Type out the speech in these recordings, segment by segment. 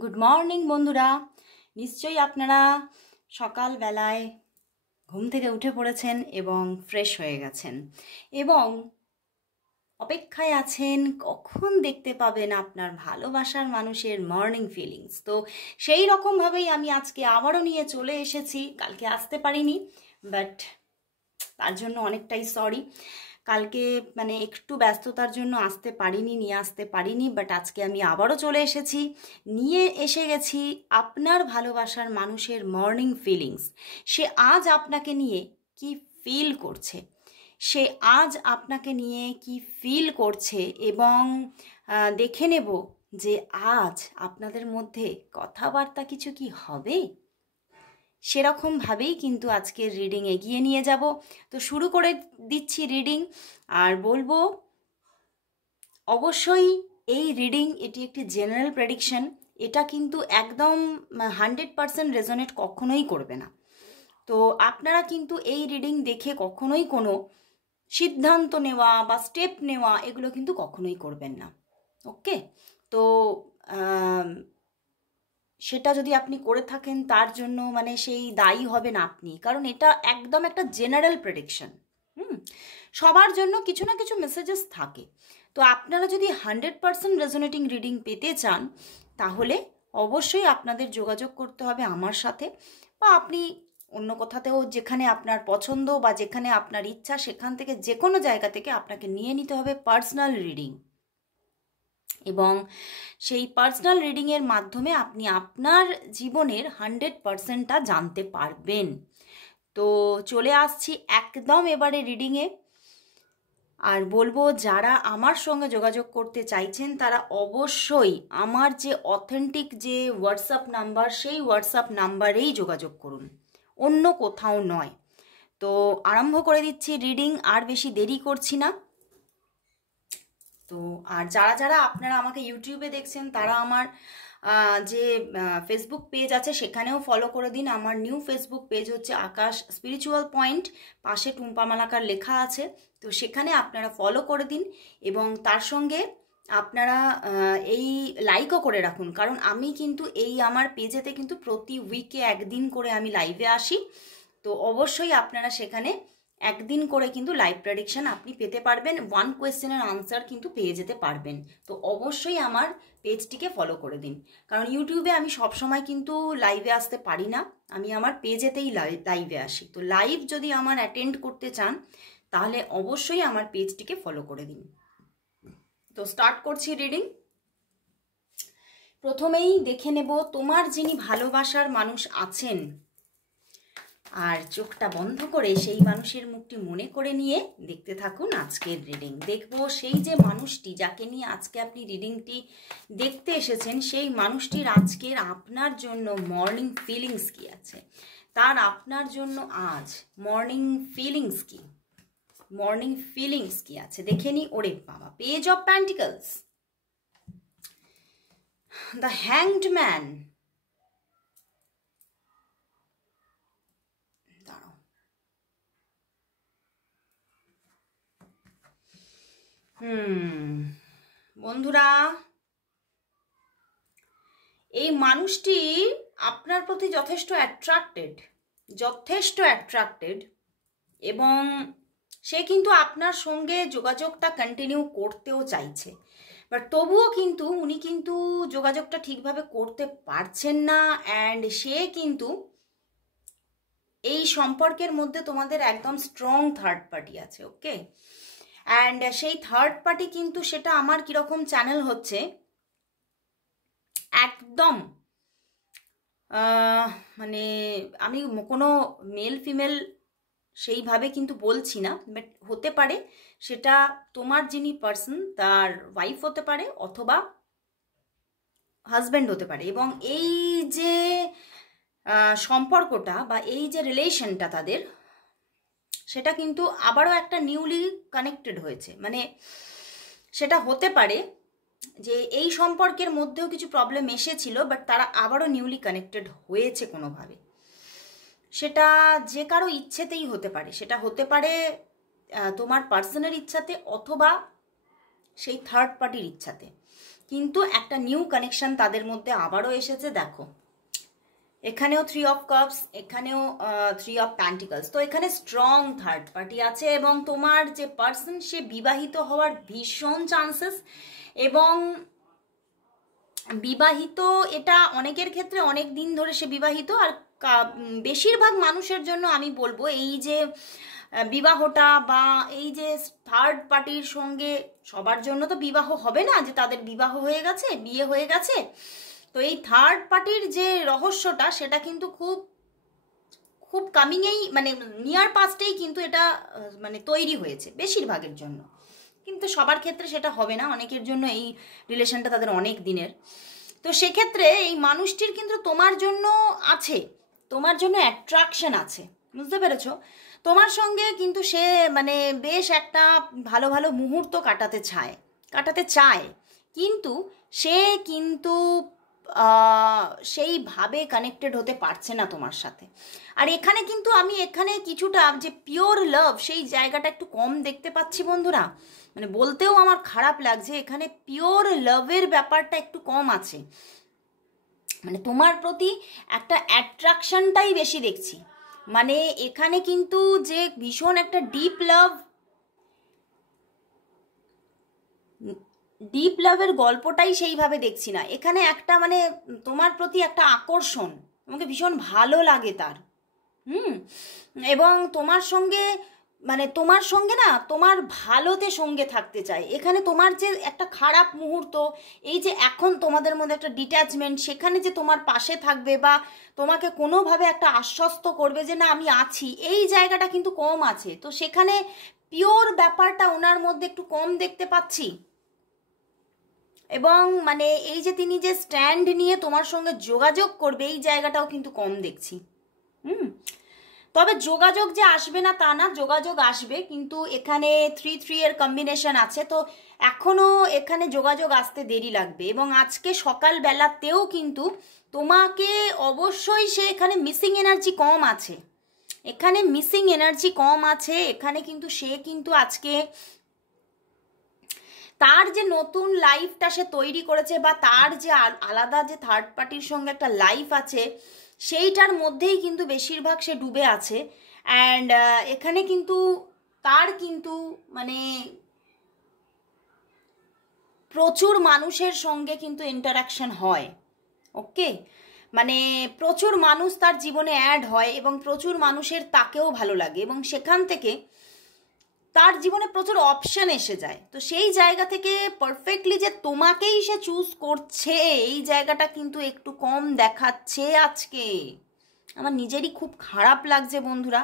Good morning বন্ধুরা। নিশ্চয়ই আপনারা সকালবেলায় ঘুম থেকে উঠে পড়েছেন এবং ফ্রেশ হয়ে গেছেন এবং অপেক্ষায় আছেন কখন দেখতে পাবেন আপনার ভালোবাসার মানুষের মর্নিং ফিলিংস। তো সেই রকমভাবেই আমি আজকে আবারও নিয়ে চলে এসেছি। কালকে আসতে পারিনি, বাট তার জন্য অনেকটাই সরি। কালকে একটু ব্যস্ততার জন্য নিয়ে আসতে পারিনি, বাট আজকে আমি আবারও চলে এসেছি। নিয়ে এসে গেছি আপনার ভালোবাসার মানুষের মর্নিং ফিলিংস। সে আজ আপনাকে নিয়ে কি ফিল করছে, সে আজ আপনাকে নিয়ে কি ফিল করছে এবং দেখে নেব যে আজ আপনাদের মধ্যে কথাবার্তা কিছু কি হবে। সেরকমভাবেই কিন্তু আজকের রিডিং এগিয়ে নিয়ে যাব। তো শুরু করে দিচ্ছি রিডিং, আর বলবো অবশ্যই এই রিডিং এটি একটি জেনারেল প্রেডিকশন। এটা কিন্তু একদম 100% রেজোনেট কখনোই করবে না। তো আপনারা কিন্তু এই রিডিং দেখে কখনোই কোনো সিদ্ধান্ত নেওয়া বা স্টেপ নেওয়া এগুলো কিন্তু কখনোই করবেন না। ওকে, তো সেটা যদি আপনি করে থাকেন তার জন্য সেই দায়ী হবেন আপনি, কারণ এটা একদম একটা জেনারেল প্রেডিকশন। সবার জন্য কিছু না কিছু মেসেজেস থাকে। তো আপনারা যদি 100% রেজোনেটিং রিডিং পেতে চান তাহলে অবশ্যই আপনাদের যোগাযোগ করতে হবে আমার সাথে, বা আপনি অন্য কোথাতেও যেখানে আপনার পছন্দ বা যেখানে আপনার ইচ্ছা সেখান থেকে যে কোনো জায়গা থেকে আপনাকে নিয়ে নিতে হবে পার্সোনাল রিডিং, এবং সেই পার্সোনাল রিডিংয়ের মাধ্যমে আপনি আপনার জীবনের 100%টা জানতে পারবেন। তো চলে আসছি একদম এবারে রিডিংয়ে, আর বলবো যারা আমার সঙ্গে যোগাযোগ করতে চাইছেন তারা অবশ্যই আমার যে অথেন্টিক যে হোয়াটসঅ্যাপ নাম্বার সেই হোয়াটসঅ্যাপ নাম্বারেই যোগাযোগ করুন, অন্য কোথাও নয়। তো আরম্ভ করে দিচ্ছি রিডিং, আর বেশি দেরি করছি না। তো আর যারা যারা আপনারা আমাকে ইউটিউবে দেখছেন তারা আমার যে ফেসবুক পেজ আছে সেখানেও ফলো করে দিন। আমার নিউ ফেসবুক পেজ হচ্ছে আকাশ স্পিরিচুয়াল পয়েন্ট, পাশে টুম্পা মালাকার লেখা আছে। তো সেখানে আপনারা ফলো করে দিন এবং তার সঙ্গে আপনারা এই লাইকও করে রাখুন, কারণ আমি কিন্তু এই আমার পেজেতে কিন্তু প্রতি উইকে একদিন করে আমি লাইভে আসি। তো অবশ্যই আপনারা সেখানে একদিন করে কিন্তু লাইভ প্রেডিকশন আপনি পেতে পারবেন, 1 কোয়েশ্চেনের আনসার কিন্তু পেয়ে যেতে পারবেন। তো অবশ্যই আমার পেজটিকে ফলো করে দিন, কারণ ইউটিউবে আমি সবসময় কিন্তু লাইভে আসতে পারি না, আমি আমার পেজেতেই লাইভে আসি। তো লাইভ যদি আমার অ্যাটেন্ড করতে চান তাহলে অবশ্যই আমার পেজটিকে ফলো করে দিন। তো স্টার্ট করছি রিডিং। প্রথমেই দেখে নেব তোমার যিনি ভালোবাসার মানুষ আছেন, আর চোখটা বন্ধ করে সেই মানুষের মুখটি মনে করে নিয়ে দেখতে থাকুন আজকের রিডিং। দেখব সেই যে মানুষটি যাকে নিয়ে আজকে আপনি রিডিংটি দেখতে এসেছেন, সেই মানুষটির আজকের আপনার জন্য মর্নিং ফিলিংস কি আছে, তার আপনার জন্য আজ মর্নিং ফিলিংস কি, মর্নিং ফিলিংস কি আছে দেখে নি। ওরে বাবা, page of pentacles, the hanged man, বন্ধুরা এই মানুষটি আপনার প্রতি যথেষ্ট অ্যাট্রাক্টেড এবং সে কিন্তু আপনার সঙ্গে যোগাযোগটা কন্টিনিউ করতেও চাইছে, বাট তবুও কিন্তু উনি কিন্তু যোগাযোগটা ঠিকভাবে করতে পারছেন না। অ্যান্ড সে কিন্তু এই সম্পর্কের মধ্যে তোমাদের একদম স্ট্রং থার্ড পার্টি আছে। ওকে, অ্যান্ড সেই থার্ড পার্টি কিন্তু সেটা আমার কীরকম চ্যানেল হচ্ছে, একদম আমি কোনো মেল ফিমেল সেইভাবে কিন্তু বলছি না, বাট হতে পারে সেটা তোমার যিনি পার্সন তার ওয়াইফ হতে পারে অথবা হাজব্যান্ড হতে পারে। এবং এই যে সম্পর্কটা বা এই যে রিলেশনটা তাদের, সেটা কিন্তু আবারও একটা নিউলি কানেক্টেড হয়েছে। সেটা হতে পারে যে এই সম্পর্কের মধ্যেও কিছু প্রবলেম এসেছিল, বাট তারা আবারও নিউলি কানেক্টেড হয়েছে কোনোভাবে। সেটা যে কারো ইচ্ছেতেই হতে পারে, সেটা হতে পারে তোমার পার্সনের ইচ্ছাতে অথবা সেই থার্ড পার্টির ইচ্ছাতে। কিন্তু একটা নিউ কানেকশন তাদের মধ্যে আবারও এসেছে। দেখো এখানেও 3 অফ কাপস, এখানেও 3 অফ প্যান্টিকলস। তো এখানে স্ট্রং থার্ড পার্টি আছে এবং তোমার যে পার্সন সে বিবাহিত হওয়ার ভীষণ চান্সেস। এবং বিবাহিত, এটা অনেকের ক্ষেত্রে অনেক দিন ধরে সে বিবাহিত। আর বেশিরভাগ মানুষের জন্য আমি বলবো এই যে বিবাহটা বা এই যে থার্ড পার্টির সঙ্গে, সবার জন্য তো বিবাহ হবে না যে তাদের বিবাহ হয়ে গেছে, বিয়ে হয়ে গেছে। তো এই থার্ড পার্টির যে রহস্যটা সেটা কিন্তু খুব খুব কামিংয়েই, মানে নিয়ার পাস্টেই কিন্তু এটা মানে তৈরি হয়েছে বেশিরভাগের জন্য। কিন্তু সবার ক্ষেত্রে সেটা হবে না, অনেকের জন্য এই রিলেশনটা তাদের অনেক দিনের। তো সেক্ষেত্রে এই মানুষটির কিন্তু তোমার জন্য আছে, তোমার জন্য অ্যাট্রাকশন আছে, বুঝতে পেরেছো? তোমার সঙ্গে কিন্তু সে মানে বেশ একটা ভালো ভালো মুহূর্ত কাটাতে চায়, কিন্তু সে কিন্তু সেইভাবে কানেক্টেড হতে পারছে না তোমার সাথে। আর এখানে কিন্তু আমি এখানে কিছুটা যে পিওর লাভ সেই জায়গাটা একটু কম দেখতে পাচ্ছি বন্ধুরা। মানে বলতেও আমার খারাপ লাগছে, এখানে পিওর লাভের ব্যাপারটা একটু কম আছে। মানে তোমার প্রতি একটা অ্যাট্রাকশনটাই বেশি দেখছি। মানে এখানে কিন্তু যে ভীষণ একটা ডিপ লাভের গল্পটাই সেইভাবে দেখছি না এখানে। একটা মানে তোমার প্রতি একটা আকর্ষণ, তোমাকে ভীষণ ভালো লাগে তার। এবং তোমার সঙ্গে মানে তোমার সঙ্গে না তোমার ভালোতে সঙ্গে থাকতে চায়। এখানে তোমার যে একটা খারাপ মুহূর্ত, এই যে এখন তোমাদের মধ্যে একটা ডিট্যাচমেন্ট, সেখানে যে তোমার পাশে থাকবে বা তোমাকে কোনোভাবে একটা আশ্বস্ত করবে যে না আমি আছি, এই জায়গাটা কিন্তু কম আছে। তো সেখানে পিওর ব্যাপারটা ওনার মধ্যে একটু কম দেখতে পাচ্ছি। এবং মানে এই যে তিনি যে স্ট্যান্ড নিয়ে তোমার সঙ্গে যোগাযোগ করবে, এই জায়গাটাও কিন্তু কম দেখছি। তবে যোগাযোগ যে আসবে না তা না, যোগাযোগ আসবে, কিন্তু এখানে 3-3 এর কম্বিনেশন আছে। তো এখনো এখানে যোগাযোগ আসতে দেরি লাগবে। এবং আজকে সকালবেলাতেও কিন্তু তোমাকে অবশ্যই সে এখানে মিসিং এনার্জি কম আছে, এখানে কিন্তু সে কিন্তু আজকে তার যে নতুন লাইফটা সে তৈরি করেছে বা তার যে আলাদা যে থার্ড পার্টির সঙ্গে একটা লাইফ আছে, সেইটার মধ্যেই কিন্তু বেশিরভাগ সে ডুবে আছে। অ্যান্ড এখানে কিন্তু তার কিন্তু মানে প্রচুর মানুষের সঙ্গে কিন্তু ইন্টারাকশন হয়। ওকে, মানে প্রচুর মানুষ তার জীবনে অ্যাড হয় এবং প্রচুর মানুষের তাকেও ভালো লাগে এবং সেখান থেকে তার জীবনে প্রচুর অপশন এসে যায়। তো সেই জায়গা থেকে পারফেক্টলি যে তোমাকেই সে চুজ করছে, এই জায়গাটা কিন্তু একটু কম দেখাচ্ছে আজকে। আমার নিজেরই খুব খারাপ লাগছে বন্ধুরা।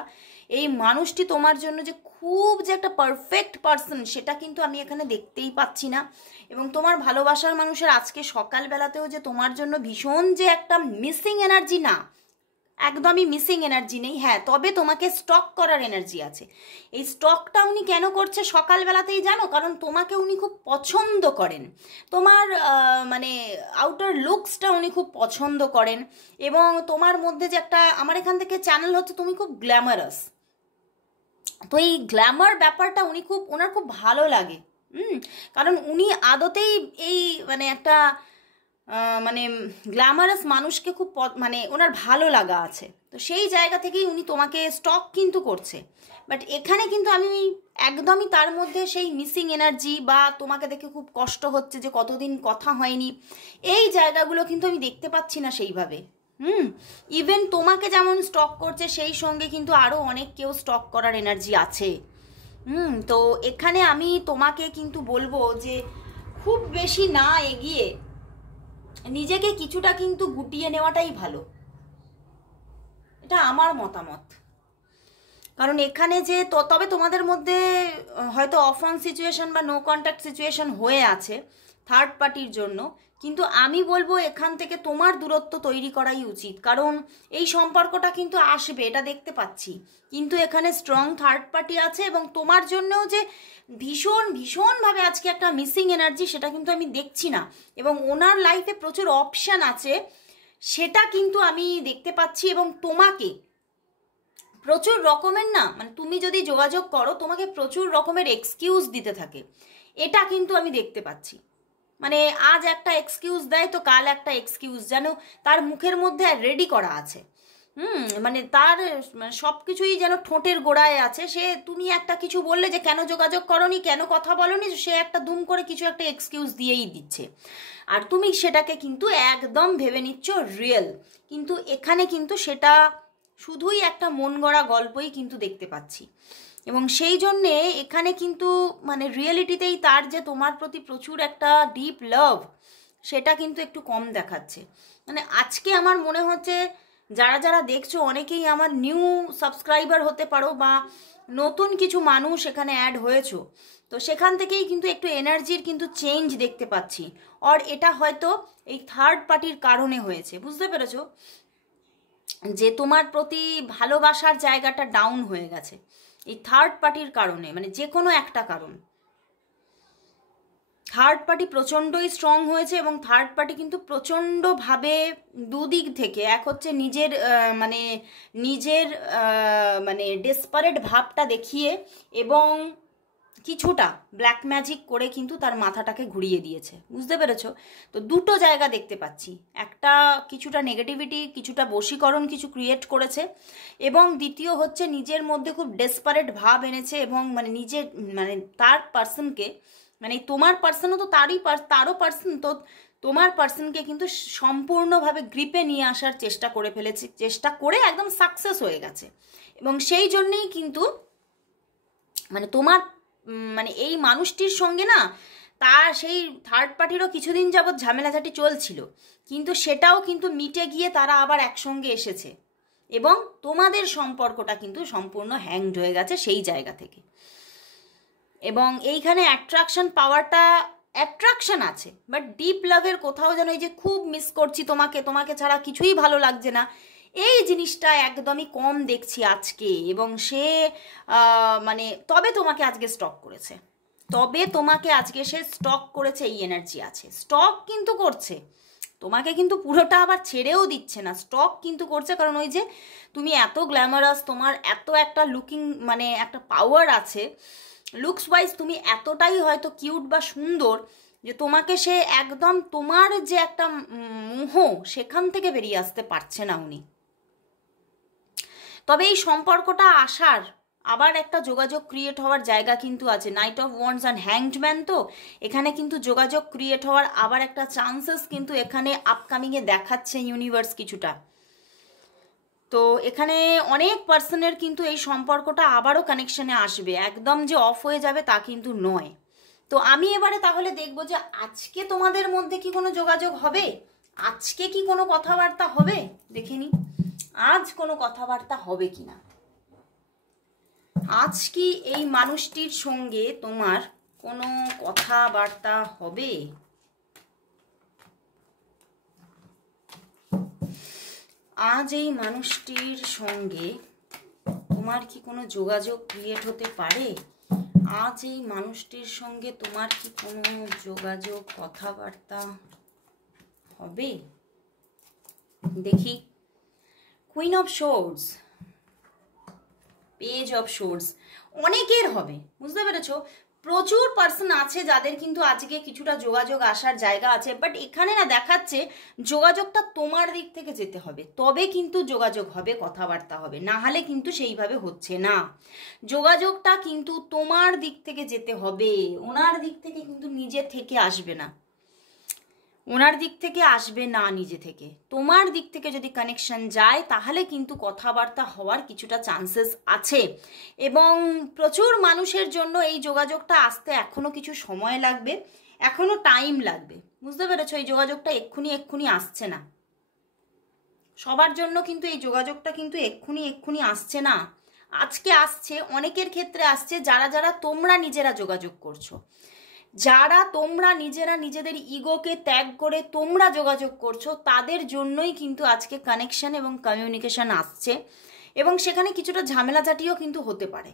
এই মানুষটি তোমার জন্য যে খুব যে একটা পারফেক্ট পার্সন, সেটা কিন্তু আমি এখানে দেখতেই পাচ্ছি না। এবং তোমার ভালোবাসার মানুষের আজকে সকালবেলাতেও যে তোমার জন্য ভীষণ যে একটা মিসিং এনার্জি, না একদমই মিসিং এনার্জি নেই। হ্যাঁ, তবে তোমাকে স্টক করার এনার্জি আছে। এই স্টকটা উনি কেন করছে সকালবেলাতেই জানো? কারণ তোমাকে উনি খুব পছন্দ করেন, তোমার মানে আউটার লুকসটা উনি খুব পছন্দ করেন। এবং তোমার মধ্যে যে একটা, আমার এখান থেকে চ্যানেল হচ্ছে তুমি খুব গ্ল্যামারাস। তো এই গ্ল্যামার ব্যাপারটা ওনার খুব ভালো লাগে। কারণ উনি আদতেই এই মানে একটা মানে গ্ল্যামারাস মানুষকে খুব মানে ওনার ভালো লাগা আছে। তো সেই জায়গা থেকেই উনি তোমাকে স্টক কিন্তু করছে। বাট এখানে কিন্তু আমি একদমই তার মধ্যে সেই মিসিং এনার্জি বা তোমাকে দেখে খুব কষ্ট হচ্ছে যে কতদিন কথা হয়নি, এই জায়গাগুলো কিন্তু আমি দেখতে পাচ্ছি না সেইভাবে। ইভেন তোমাকে যেমন স্টক করছে, সেই সঙ্গে কিন্তু আরও অনেক কেউ স্টক করার এনার্জি আছে। তো এখানে আমি তোমাকে কিন্তু বলবো যে খুব বেশি না এগিয়ে নিজেকে কিছুটা কিন্তু গুটিয়ে নেওয়াটাই ভালো, এটা আমার মতামত। কারণ এখানে যে তবে তোমাদের মধ্যে হয়তো অফ অন সিচুয়েশন বা নো কন্ট্যাক্ট সিচুয়েশন হয়ে আছে থার্ড পার্টির জন্য, কিন্তু আমি বলবো এখান থেকে তোমার দূরত্ব তৈরি করাই উচিত। কারণ এই সম্পর্কটা কিন্তু আসবে, এটা দেখতে পাচ্ছি, কিন্তু এখানে স্ট্রং থার্ড পার্টি আছে এবং তোমার জন্যও যে ভীষণভাবে আজকে একটা মিসিং এনার্জি, সেটা কিন্তু আমি দেখছি না। এবং ওনার লাইফে প্রচুর অপশান আছে, সেটা কিন্তু আমি দেখতে পাচ্ছি। এবং তোমাকে প্রচুর রকমের না, মানে তুমি যদি যোগাযোগ করো তোমাকে প্রচুর রকমের এক্সকিউজ দিতে থাকে, এটা কিন্তু আমি দেখতে পাচ্ছি। মানে আজ একটা এক্সকিউজ দেয় তো কাল একটা এক্সকিউজ যেন তার মুখের মধ্যে রেডি করা আছে। মানে তার সব কিছুই যেন ঠোঁটের গোড়ায় আছে। সে তুমি একটা কিছু বললে যে কেন যোগাযোগ করনি, কেন কথা বলনি, সে একটা দুম করে কিছু একটা এক্সকিউজ দিয়েই দিচ্ছে, আর তুমি সেটাকে কিন্তু একদম ভেবে নিচ্ছ রিয়েল। কিন্তু এখানে কিন্তু সেটা শুধুই একটা মন গড়া গল্পই কিন্তু দেখতে পাচ্ছি। এবং সেই জন্যে এখানে কিন্তু মানে রিয়েলিটিতেই তার যে তোমার প্রতি প্রচুর একটা ডিপ লাভ, সেটা কিন্তু একটু কম দেখাচ্ছে। মানে আজকে আমার মনে হচ্ছে যারা যারা দেখছো অনেকেই আমার নিউ সাবস্ক্রাইবার হতে পারো বা নতুন কিছু মানুষ এখানে অ্যাড হয়েছো, তো সেখান থেকেই কিন্তু একটু এনার্জির কিন্তু চেঞ্জ দেখতে পাচ্ছি। আর এটা হয়তো এই থার্ড পার্টির কারণে হয়েছে, বুঝতে পেরেছো? যে তোমার প্রতি ভালোবাসার জায়গাটা ডাউন হয়ে গেছে এই থার্ড পার্টির কারণে, মানে যে কোনো একটা কারণ। থার্ড পার্টি প্রচণ্ডই স্ট্রং হয়েছে এবং থার্ড পার্টি কিন্তু প্রচণ্ডভাবে দুদিক থেকে, এক হচ্ছে নিজের মানে ডেসপারেট ভাবটা দেখিয়ে এবং কিছুটা ব্ল্যাক ম্যাজিক করে কিন্তু তার মাথাটাকে ঘুরিয়ে দিয়েছে, বুঝতে পেরেছো? তো দুটো জায়গা দেখতে পাচ্ছি, একটা কিছুটা নেগেটিভিটি, কিছুটা বশীকরণ কিছু ক্রিয়েট করেছে, এবং দ্বিতীয় হচ্ছে নিজের মধ্যে খুব ডেসপারেট ভাব এনেছে এবং মানে নিজের মানে তার পার্সনকে, মানে তোমার পার্সনও তো তারও পার্সন তো, তোমার পার্সনকে কিন্তু সম্পূর্ণভাবে গ্রিপে নিয়ে আসার চেষ্টা করে ফেলেছে, চেষ্টা করে একদম সাকসেস হয়ে গেছে। এবং সেই জন্যেই কিন্তু মানে তোমার মানে এই মানুষটির সঙ্গে না তার সেই থার্ড পার্টিরও কিছুদিন যাবৎ ঝামেলাঝাটি চলছিল, কিন্তু সেটাও কিন্তু মিটে গিয়ে তারা আবার একসঙ্গে এসেছে এবং তোমাদের সম্পর্কটা কিন্তু সম্পূর্ণ হ্যাংড হয়ে গেছে সেই জায়গা থেকে। এবং এইখানে অ্যাট্রাকশন পাওয়ারটা, অ্যাট্রাকশন আছে বাট ডিপ লাভের কোথাও যেন এই যে খুব মিস করছি তোমাকে, তোমাকে ছাড়া কিছুই ভালো লাগছে না, এই জিনিসটা একদমই কম দেখছি আজকে। এবং সে মানে তবে তোমাকে আজকে স্টক করেছে, তবে তোমাকে আজকে সে স্টক করেছে, এই এনার্জি আছে, স্টক কিন্তু করছে তোমাকে, কিন্তু পুরোটা আবার ছেড়েও দিচ্ছে না, স্টক কিন্তু করছে। কারণ ওই যে তুমি এত গ্ল্যামারাস, তোমার এত একটা লুকিং মানে একটা পাওয়ার আছে, লুকস ওয়াইজ তুমি এতটাই হয়তো কিউট বা সুন্দর যে তোমাকে সে একদম তোমার যে একটা মোহ সেখান থেকে বেরিয়ে আসতে পারছে না উনি। তবে এই সম্পর্কটা আসার আবার একটা যোগাযোগ ক্রিয়েট হওয়ার জায়গা কিন্তু আছে। Night of wands and hanged man, তো এখানে কিন্তু যোগাযোগ ক্রিয়েট হওয়ার আবার একটা চান্সেস কিন্তু এখানে আপকামিংয়ে দেখাচ্ছে ইউনিভার্স কিছুটা। তো এখানে অনেক পার্সনের কিন্তু এই সম্পর্কটা আবারও কানেকশনে আসবে, একদম যে অফ হয়ে যাবে তা কিন্তু নয়। তো আমি এবারে তাহলে দেখবো যে আজকে তোমাদের মধ্যে কি কোনো যোগাযোগ হবে, আজকে কি কোনো কথাবার্তা হবে, দেখিনি আজ কোনো কথাবার্তা হবে কিনা। আজ কি এই মানুষটির সঙ্গে তোমার কোনো কথাবার্তা হবে? আজ এই মানুষটির সঙ্গে তোমার কি কোনো যোগাযোগ ক্রিয়েট হতে পারে? আজ এই মানুষটির সঙ্গে তোমার কি কোনো যোগাযোগ কথাবার্তা হবে? দেখি, queen of swords, page of swords, অনেকের হবে, বুঝতে পেরেছো? প্রচুর পার্সন আছে যাদের কিন্তু আজকে কিছুটা যোগাযোগ আসার জায়গা আছে, বাট এখানে না দেখাচ্ছে যোগাযোগটা তোমার দিক থেকে যেতে হবে, তবে কিন্তু যোগাযোগ হবে, কথাবার্তা হবে, না হলে কিন্তু সেইভাবে হচ্ছে না। যোগাযোগটা কিন্তু তোমার দিক থেকে যেতে হবে, ওনার দিক থেকে কিন্তু নিজে থেকে আসবে না, ওনার দিক থেকে আসবে না, নিজে থেকে তোমার দিক থেকে যদি কানেকশন যায় তাহলে কিন্তু কথাবার্তা হওয়ার কিছুটা চান্সেস আছে। এবং প্রচুর মানুষের জন্য এই যোগাযোগটা আসতে এখনো কিছু সময় লাগবে, এখনো টাইম লাগবে, বুঝতে পেরেছো? এই যোগাযোগটা এক্ষুনি আসছে না সবার জন্য, কিন্তু এই যোগাযোগটা কিন্তু এক্ষুনি আসছে না। আজকে আসছে, অনেকের ক্ষেত্রে আসছে যারা যারা তোমরা নিজেরা যোগাযোগ করছো, যারা তোমরা নিজেরা নিজেদের ইগোকে ত্যাগ করে তোমরা যোগাযোগ করছো, তাদের জন্যই কিন্তু আজকে কানেকশন এবং কমিউনিকেশন আসছে। এবং সেখানে কিছুটা ঝামেলাঝাটিও কিন্তু হতে পারে,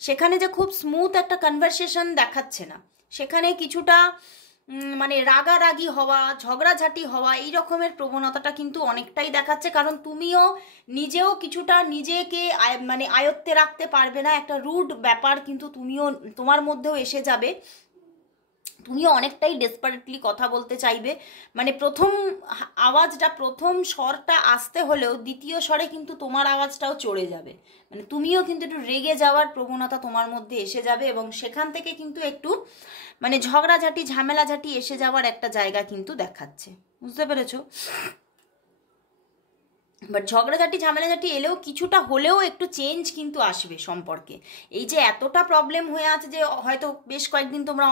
সেখানে যে খুব স্মুথ একটা কনভারসেশন দেখাচ্ছে না, সেখানে কিছুটা মানে রাগারাগি হওয়া, ঝগড়াঝাটি হওয়া, এই রকমের প্রবণতাটা কিন্তু অনেকটাই দেখাচ্ছে। কারণ তুমিও নিজেও কিছুটা নিজেকে মানে আয়ত্তে রাখতে পারবে না, একটা রুড ব্যাপার কিন্তু তুমিও তোমার মধ্যেও এসে যাবে। তুমিও অনেকটাই ডেসপারেটলি কথা বলতে চাইবে, মানে প্রথম আওয়াজটা, প্রথম স্বরটা আসতে হলেও দ্বিতীয় স্বরে কিন্তু তোমার আওয়াজটাও চড়ে যাবে, মানে তুমিও কিন্তু একটু রেগে যাওয়ার প্রবণতা তোমার মধ্যে এসে যাবে, এবং সেখান থেকে কিন্তু একটু মানে ঝগড়াঝাটি ঝামেলাঝাটি এসে যাওয়ার একটা জায়গা কিন্তু দেখাচ্ছে, বুঝতে পেরেছো? বাট ঝগড়াঝাটি ঝামেলাঝাটি এলেও কিছুটা হলেও একটু চেঞ্জ কিন্তু আসবে সম্পর্কে। এই যে এতটা প্রবলেম হয়ে আছে যে হয়তো বেশ কয়েকদিন তোমরা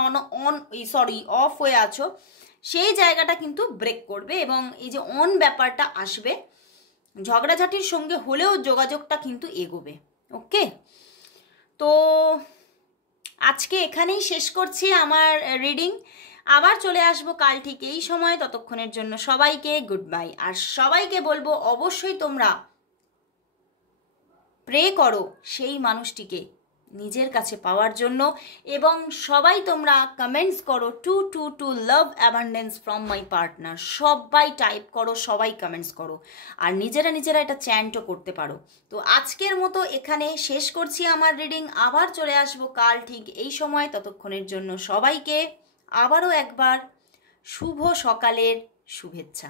অফ হয়ে আছো, সেই জায়গাটা কিন্তু ব্রেক করবে, এবং এই যে অন ব্যাপারটা আসবে, ঝগড়াঝাটির সঙ্গে হলেও যোগাযোগটা কিন্তু এগোবে। ওকে, তো আজকে এখানেই শেষ করছি আমার রিডিং। আবার চলে আসবো কাল ঠিক এই সময়, ততক্ষণের জন্য সবাইকে গুড বাই। আর সবাইকে বলবো অবশ্যই তোমরা প্রে করো সেই মানুষটিকে নিজের কাছে পাওয়ার জন্য, এবং সবাই তোমরা কমেন্টস করো two two two love abundance from my partner, সবাই টাইপ করো, সবাই কমেন্টস করো, আর নিজেরা নিজেরা এটা চ্যান্টও করতে পারো। তো আজকের মতো এখানে শেষ করছি আমার রিডিং। আবার চলে আসবো কাল ঠিক এই সময়, ততক্ষণের জন্য সবাইকে আবারও একবার শুভ সকালের শুভেচ্ছা।